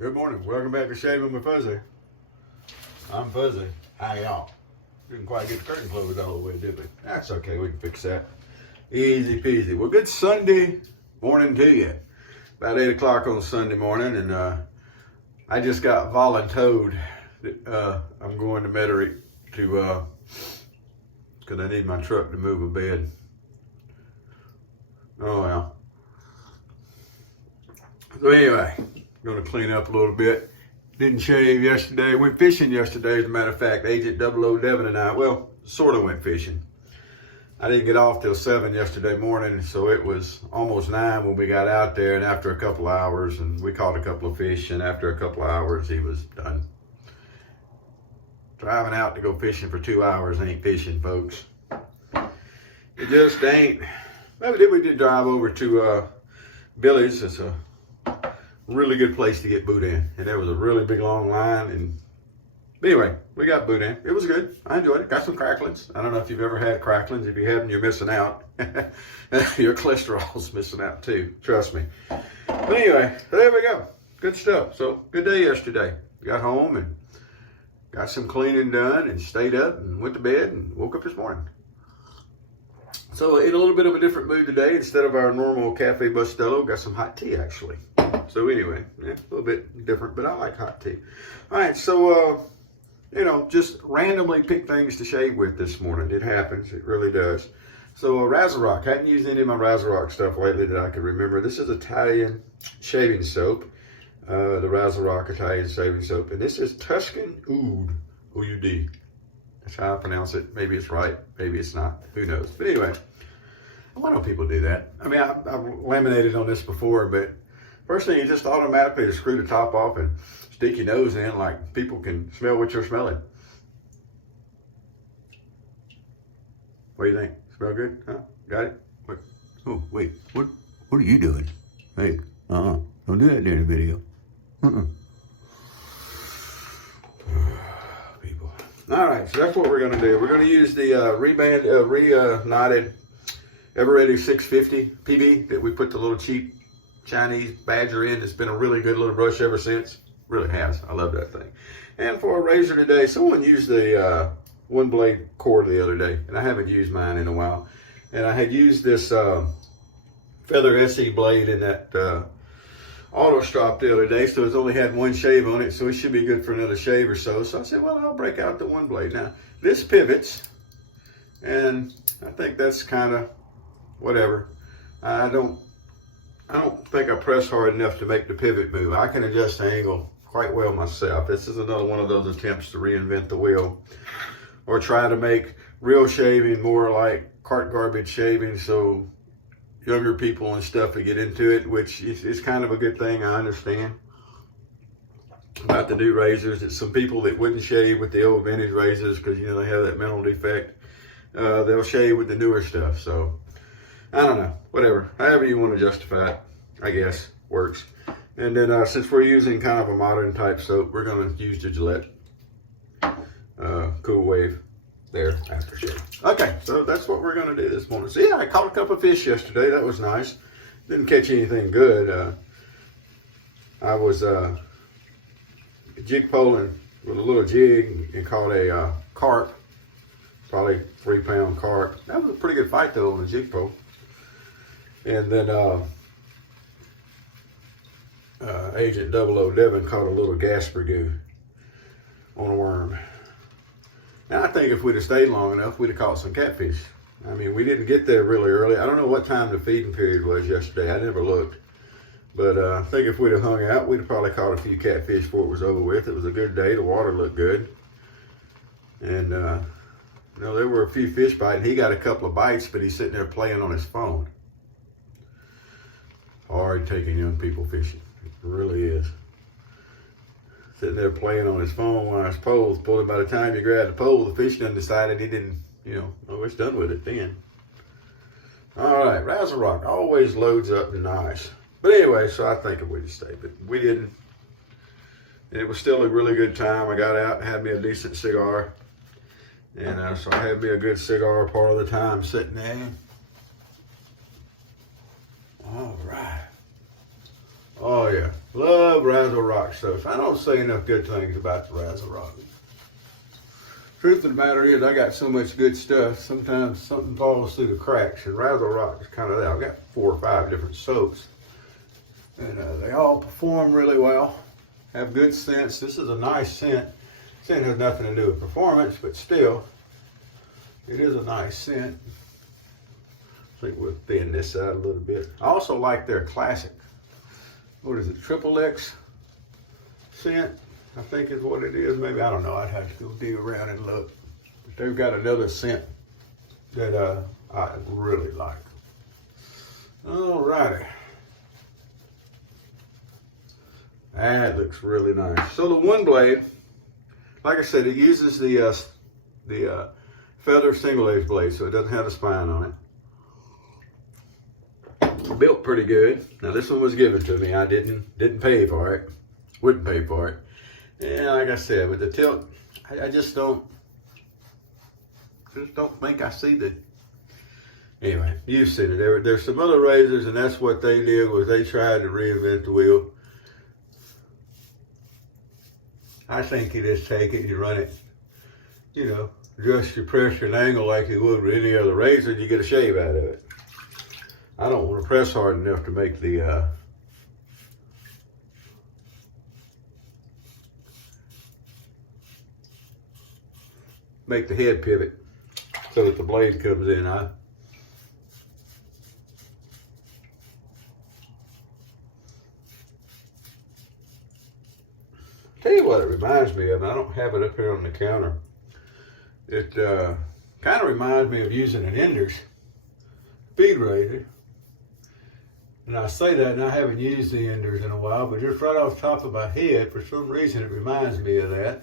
Good morning. Welcome back to Shaving with Fuzzy. I'm Fuzzy. How y'all? Didn't quite get the curtain closed all the way, did we? That's okay. We can fix that. Easy peasy. Well, good Sunday morning to you. About 8 o'clock on Sunday morning, and I just got voluntoed that I'm going to Metairie to, because I need my truck to move a bed. Oh, well. So anyway, going to clean up a little bit. Didn't shave yesterday. Went fishing yesterday, as a matter of fact. Agent 00 Devin and I, well, sort of went fishing. I didn't get off till 7 yesterday morning, so it was almost 9 when we got out there, and after a couple of hours, and we caught a couple of fish, and after a couple of hours, he was done. Driving out to go fishing for 2 hours ain't fishing, folks. It just ain't. Maybe we did drive over to Billy's. It's a really good place to get boudin, and there was a really big long line, and anyway, we got boudin. It was good. I enjoyed it. Got some cracklings. I don't know if you've ever had cracklings. If you haven't, you're missing out. Your cholesterol's missing out too, trust me. But anyway, there we go. Good stuff. So good day yesterday. Got home and got some cleaning done and stayed up and went to bed and woke up this morning. So in a little bit of a different mood today, instead of our normal Cafe Bustelo, got some hot tea actually. So anyway, yeah, a little bit different, but I like hot tea. All right, so, just randomly pick things to shave with this morning. It happens, it really does. So RazoRock, hadn't used any of my RazoRock stuff lately that I can remember. This is Italian shaving soap, the RazoRock Italian shaving soap. And this is Tuscan Oud, O-U-D. That's how I pronounce it. Maybe it's right, maybe it's not, who knows. But anyway, why don't people do that? I mean, I've laminated on this before, but first thing, you just automatically to screw the top off and stick your nose in like people can smell what you're smelling. What do you think? Smell good? Huh? Got it? What? Oh, wait. What are you doing? Hey, don't do that during the video. People. All right, so that's what we're going to do. We're going to use the re-knotted Ever-Ready 650 PB that we put the little cheap Chinese Badger in. It's been a really good little brush ever since. Really has. I love that thing. And for a razor today, someone used the one blade cord the other day, and I haven't used mine in a while. And I had used this Feather SE blade in that auto strop the other day, so it's only had one shave on it, so it should be good for another shave or so. So I said, well, I'll break out the one blade. Now, this pivots, and I think that's kind of whatever. I don't think I press hard enough to make the pivot move. I can adjust the angle quite well myself. This is another one of those attempts to reinvent the wheel or try to make real shaving more like cart garbage shaving so younger people and stuff would get into it, which is kind of a good thing. I understand about the new razors. It's some people that wouldn't shave with the old vintage razors because, they have that mental defect. They'll shave with the newer stuff. So I don't know, whatever, however you want to justify it, I guess, works. And then since we're using kind of a modern type soap, we're going to use the Gillette Cool Wave there aftershave. Okay, so that's what we're going to do this morning. So yeah, I caught a couple of fish yesterday. That was nice. Didn't catch anything good. I was jig poling with a little jig and caught a carp, probably 3-pound carp. That was a pretty good fight though on the jig pole. And then Agent 00 Devin caught a little Gasper on a worm. Now I think if we'd have stayed long enough, we'd have caught some catfish. I mean, we didn't get there really early. I don't know what time the feeding period was yesterday. I never looked. But I think if we'd have hung out, we'd have probably caught a few catfish before it was over with. It was a good day. The water looked good. And, there were a few fish biting. He got a couple of bites, but he's sitting there playing on his phone. Hard taking young people fishing. It really is. Sitting there playing on his phone while his pole's pulling. By the time you grab the pole, the fish done decided he didn't, it's done with it then. All right, RazoRock always loads up nice. But anyway, so I think it would have stayed, but we didn't. And it was still a really good time. I got out and had me a decent cigar. And so I had me a good cigar part of the time sitting there. All right. Oh yeah, love RazoRock soaps. I don't say enough good things about the RazoRock. Truth of the matter is, I got so much good stuff, sometimes something falls through the cracks, and RazoRock is kind of that. I've got 4 or 5 different soaps, and they all perform really well, have good scents. This is a nice scent. Scent has nothing to do with performance, but still, it is a nice scent. I think we'll thin this out a little bit. I also like their classic, what is it, XXX scent, I think is what it is. Maybe, I don't know, I'd have to go dig around and look. But they've got another scent that I really like. All righty. That looks really nice. So the one blade, like I said, it uses the feather single edge blade, so it doesn't have a spine on it. Built pretty good. Now this one was given to me. I didn't pay for it. Wouldn't pay for it. And like I said, with the tilt, I just don't think I see the. Anyway, you've seen it. There's some other razors, and that's what they did, was they tried to reinvent the wheel. I think you just take it, you run it, you know, adjust your pressure and angle like you would with any other razor, and you get a shave out of it. I don't want to press hard enough to make the head pivot so that the blade comes in. Tell you what it reminds me of, and I don't have it up here on the counter. It kind of reminds me of using an Enders speed razor. And I say that, and I haven't used the Enders in a while, but just right off the top of my head, for some reason, it reminds me of that.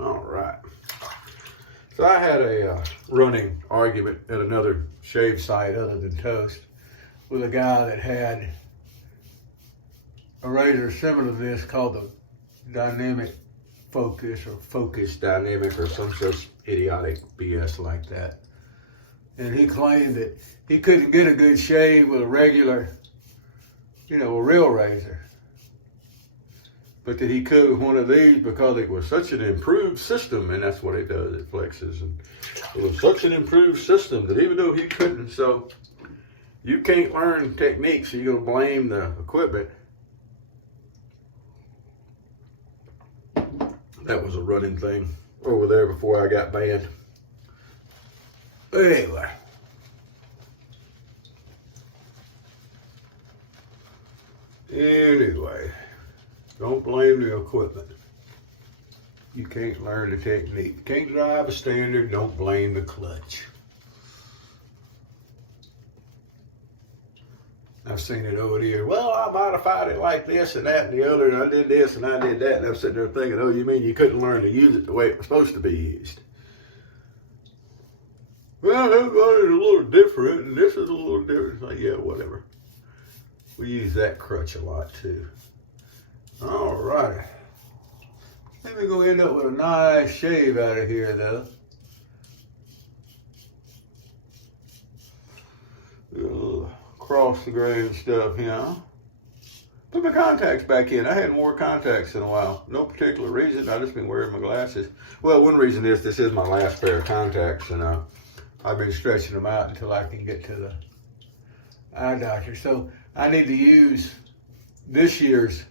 All right. So I had a running argument at another shave site other than Toast with a guy that had a razor similar to this called the Dynamic Focus or Focus Dynamic or some such idiotic BS like that. And he claimed that he couldn't get a good shave with a regular, you know, a real razor, but that he could with one of these because it was such an improved system, and that's what it does, it flexes. And it was such an improved system that even though he couldn't, so you can't learn techniques, so you're gonna blame the equipment. That was a running thing over there before I got banned. Anyway. Anyway, don't blame the equipment. You can't learn the technique. You can't drive a standard, don't blame the clutch. I've seen it over the years. Well, I modified it like this and that and the other, and I did this and I did that. And I'm sitting there thinking, oh, you mean you couldn't learn to use it the way it was supposed to be used? Well, that one is a little different, and this is a little different. It's like, yeah, whatever. We use that crutch a lot too. All right. Maybe go end up with a nice shave out of here, though. Cross the grain stuff, you know. Put my contacts back in. I hadn't worn contacts in a while. No particular reason. I've just been wearing my glasses. Well, one reason is this is my last pair of contacts, and I've been stretching them out until I can get to the eye doctor. So I need to use this year's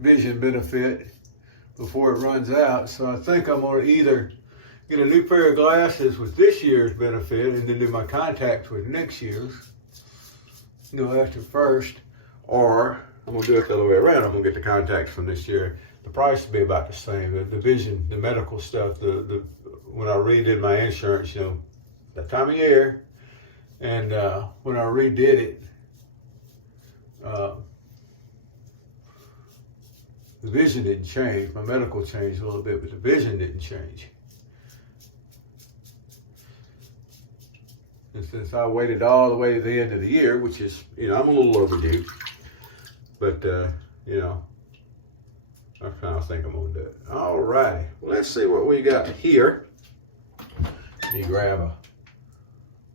vision benefit before it runs out. So I think I'm going to either get a new pair of glasses with this year's benefit and then do my contacts with next year's. Go after first, or I'm going to do it the other way around. I'm going to get the contacts from this year. The price will be about the same. The vision, the medical stuff, when I redid my insurance, you know, that time of year, and when I redid it, the vision didn't change. My medical changed a little bit, but the vision didn't change. And since I waited all the way to the end of the year, which is, you know, I'm a little overdue, but, you know, I kind of think I'm going to do it. All righty. Well, let's see what we got here. Let me grab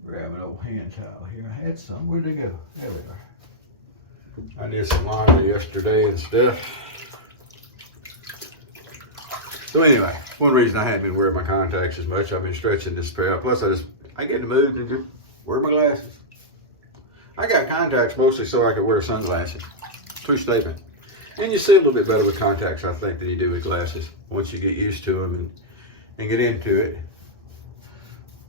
Grab an old hand towel here. I had some. Where'd they go? There we are. I did some laundry yesterday and stuff. So anyway, one reason I haven't been wearing my contacts as much, I've been stretching this pair out. Plus I get in the mood to just wear my glasses. I got contacts mostly so I could wear sunglasses. True statement. And you see a little bit better with contacts, I think, than you do with glasses once you get used to them and get into it.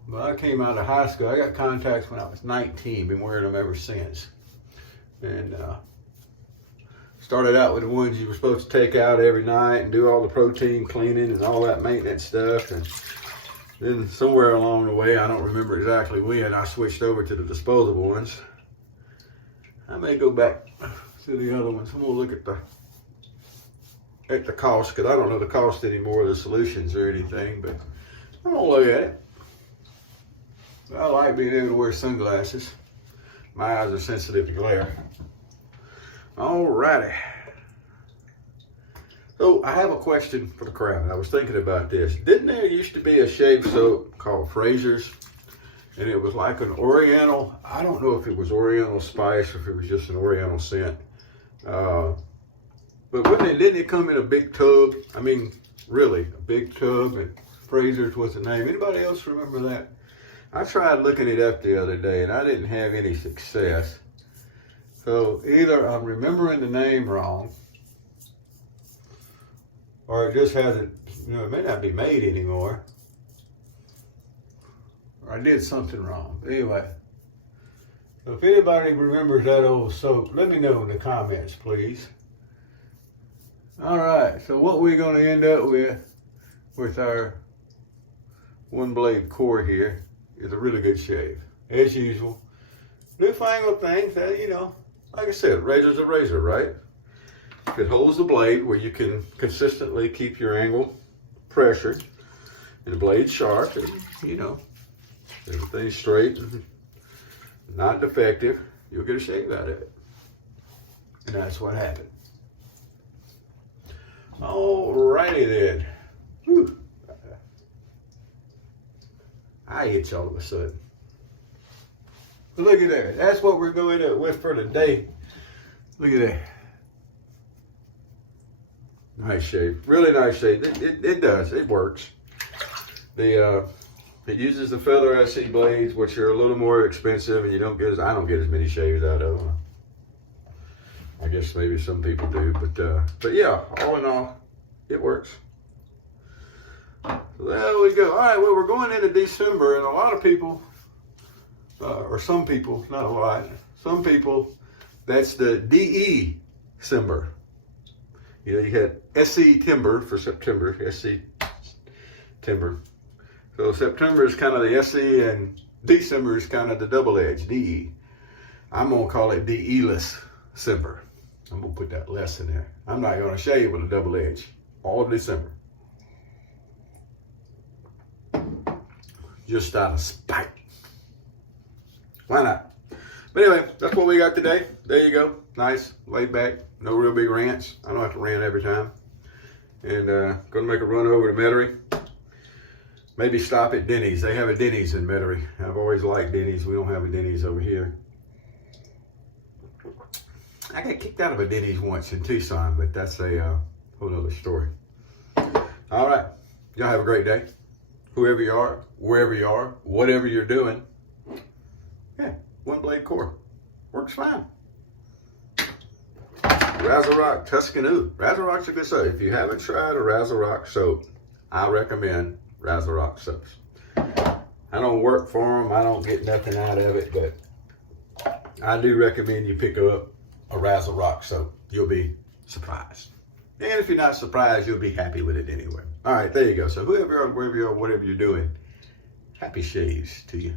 But I came out of high school. I got contacts when I was 19. Been wearing them ever since. And started out with the ones you were supposed to take out every night and do all the protein cleaning and all that maintenance stuff. And then somewhere along the way, I don't remember exactly when, I switched over to the disposable ones. I may go back to the other ones. I'm gonna look at the cost, because I don't know the cost anymore of the solutions or anything, but I'm gonna look at it. I like being able to wear sunglasses. My eyes are sensitive to glare. Alrighty. So I have a question for the crowd. I was thinking about this. Didn't there used to be a shave soap called Fraser's? And it was like an Oriental, I don't know if it was Oriental spice or if it was just an Oriental scent. But didn't it come in a big tub? I mean, really, a big tub, and Fraser's was the name. Anybody else remember that? I tried looking it up the other day and I didn't have any success. So either I'm remembering the name wrong, or it just hasn't, it may not be made anymore. Or I did something wrong. Anyway, so if anybody remembers that old soap, let me know in the comments, please. All right, so what we're gonna end up with our one blade core here is a really good shave, as usual. Newfangled things that, like I said, razor's a razor, right? It holds the blade where you can consistently keep your angle pressured and the blade sharp, and everything's straight and not defective. You'll get a shave out of it. And that's what happened. Alrighty then. Whew. I itch all of a sudden. Look at that. That's what we're going with for today. Look at that. Nice shave. Really nice shave. It does. It works. It uses the Feather SC blades, which are a little more expensive, and I don't get as many shaves out of them. I guess maybe some people do, but yeah, all in all, it works. So there we go. All right, well, we're going into December, and a lot of people, or some people, not a lot, some people, that's the DE December. You had SC Timber for September, SC Timber. So September is kind of the SC, and December is kind of the double edge, DE. I'm going to call it DE-less December. I'm going to put that less in there. I'm not going to shave with a double edge all of December. Just out of spite. Why not? But anyway, that's what we got today. There you go. Nice, laid back, no real big rants. I don't have to rant every time. And going to make a run over to Metairie. Maybe stop at Denny's. They have a Denny's in Metairie. I've always liked Denny's. We don't have a Denny's over here. I got kicked out of a Denny's once in Tucson, but that's a whole other story. All right. Y'all have a great day. Whoever you are, wherever you are, whatever you're doing. Yeah, one blade core. Works fine. RazoRock Tuscan. RazoRock's a good soap. If you haven't tried a RazoRock soap, I recommend RazoRock soaps. I don't work for them. I don't get nothing out of it, but I do recommend you pick up a RazoRock soap. You'll be surprised. And if you're not surprised, you'll be happy with it anyway. All right, there you go. So whoever you are, wherever you are, whatever you're doing, happy shaves to you.